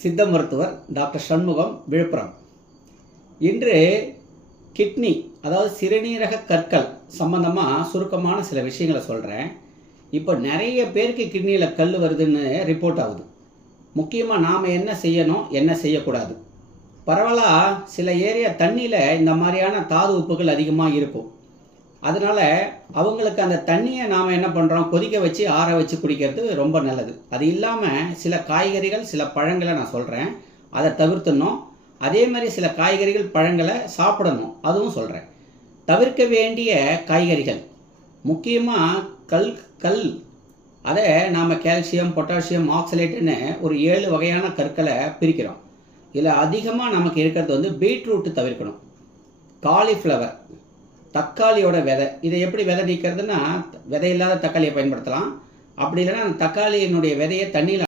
சித்த மருத்துவர் டாக்டர் சண்முகம், விழுப்புரம். இன்று கிட்னி, அதாவது சிறுநீரக கற்கள் சம்பந்தமாக சுருக்கமான சில விஷயங்களை சொல்கிறேன். இப்போ நிறைய பேருக்கு கிட்னியில் கல் வருதுன்னு ரிப்போர்ட் ஆகுது. முக்கியமாக நாம் என்ன செய்யணும், என்ன செய்யக்கூடாது. பரவலாக சில ஏரியா தண்ணியில் இந்த மாதிரியான தாது உப்புகள் அதிகமாக இருக்கும். அதனால் அவங்களுக்கு அந்த தண்ணியை நாம் என்ன பண்ணுறோம், கொதிக்க வச்சு ஆற வச்சு குடிக்கிறது ரொம்ப நல்லது. அது இல்லாமல் சில காய்கறிகள், சில பழங்களை நான் சொல்கிறேன், அதை தவிர்த்துடணும். அதே மாதிரி சில காய்கறிகள், பழங்களை சாப்பிடணும், அதுவும் சொல்கிறேன். தவிர்க்க வேண்டிய காய்கறிகள் முக்கியமாக கல் அதை நாம் கால்சியம், பொட்டாசியம், ஆக்சலேட்டுன்னு ஒரு 7 வகையான கற்களை பிரிக்கிறோம். இதில் அதிகமாக நமக்கு இருக்கிறது பீட்ரூட்டு தவிர்க்கணும். காலிஃப்ளவர், தக்காளியோட விதை, இதை எப்படி விதை நீக்கிறதுனா, விதை இல்லாத தக்காளியை பயன்படுத்தலாம். அப்படி இல்லைன்னா தக்காளியினுடைய விதையை தண்ணியில்